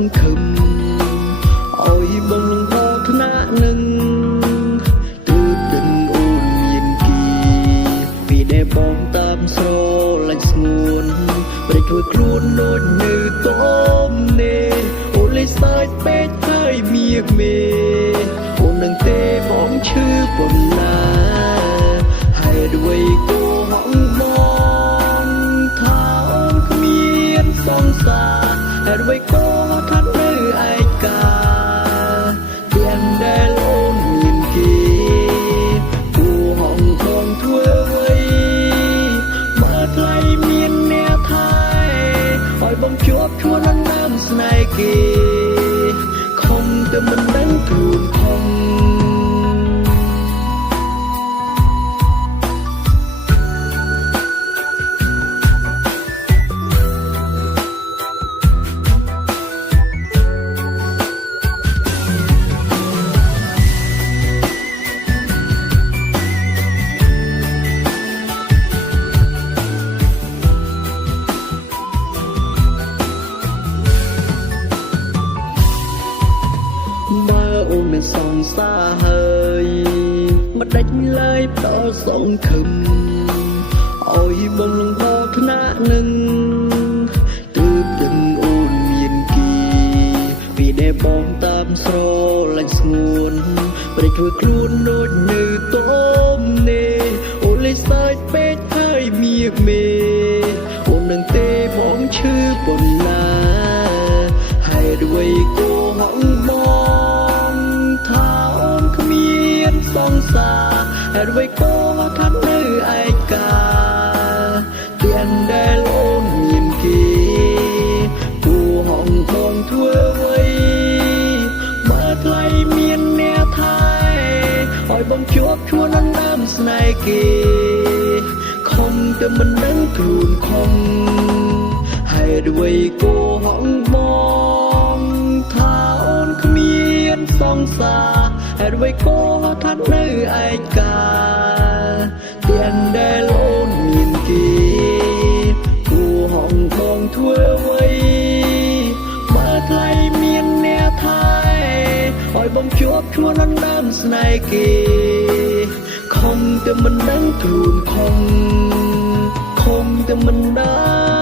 ងខឹមអោយបងលងបោថ្នាក់នឹងទើបដឹងអូនមានគីពីដែលបងតាមស្រឡាញ់ស្ងួនប្រេចធ្វើខ្លួនដូចនៅតមនេអូនលេសើចពេកហើយមៀកមេអូននឹងទេបងឈឺប៉ុណ្ណាហើយด้วยគោហងបងថាអូនគ្មានសង្សារហើយด้วยគោថានៅឯកាទាំងដែលអូនមានគេគោហងបងធ្វើអ្វីបើថ្លៃមានអ្នកថែឲ្យបងជាប់ឈួននឹងដើមស្នេហ៍គេខំតែមិនដឹងខ្លួនខំបើអូនមានសង្សារហើយមិនដេចឡើយផ្ដោសងខឹមអោយបងលងបោថ្នាក់នឹងទើបដឹងអូនមានគីពីដែលបងតាមស្រឡាញ់ស្ងួនប្រេចធ្វើខ្លួនដូចនៅតមនេអូនលេសើចពេកហើយមៀកមេអូននឹងទេបងឈឺប៉ុណ្ណាហើយด้วยគោហងបងថាអូនគ្មានសង្សារហើយด้วยគោថានៅឯកាទាំងដែលអូនមានគេគោហងបងធ្វើអ្វីបើថ្លៃមានអ្នកថែឲ្យបងជាប់ឈួននឹងដើមស្នេហ៍គេខំតែមិនដឹងខ្លួនខំហើយด้วยគោហងបងថាអូនគ្មានសង្សារហើយด้วยគោថានៅឯកាទាំងដែលអូនមានគេគោហងបងធ្វើអ្វីបើថ្លៃមានអ្នកថែឲ្យបងជាប់ឈ្មោះនឹងដើមស្នេហ៍គេខំតែមិនដឹងខ្លួនខំតែមិនដឹង